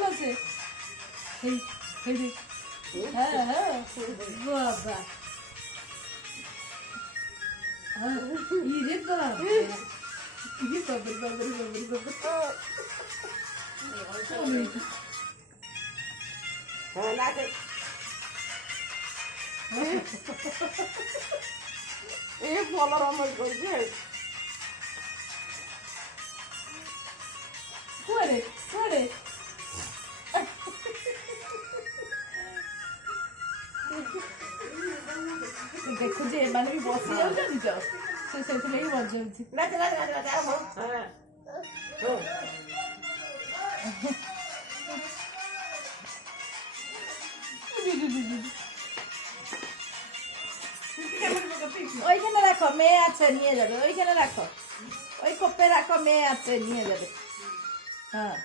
ভালো আছে হ্যাঁ হ্যাঁ বাবা ইরে বাবা ইরে বাবা বাবা বাবা হ্যাঁ না এই ফলো আমার করছে করে করে দেখো যে মানে আমি বসে যাচ্ছি তো ସେଥିଲାଗି ବଜାଉଛି ওইখানে রাখো মেয়ে আছে নিয়ে যাবে ওইখানে রাখো ওই কোপে রাখো মেয়ে আছে নিয়ে যাবে হ্যাঁ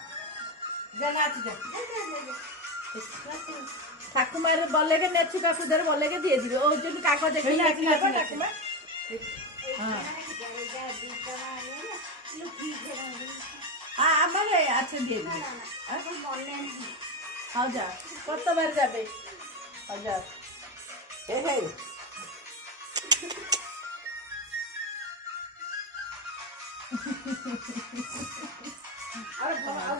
ঠাকুমার বলেগে নেচু কাকুদের বলেগে দিয়ে দিবে ওই জন্য কাকু দেখে ঠাকুমা হ্যাঁ আমার আছে দিয়ে দিবে হ্যাঁ যা কতবার যাবে হ্যাঁ যা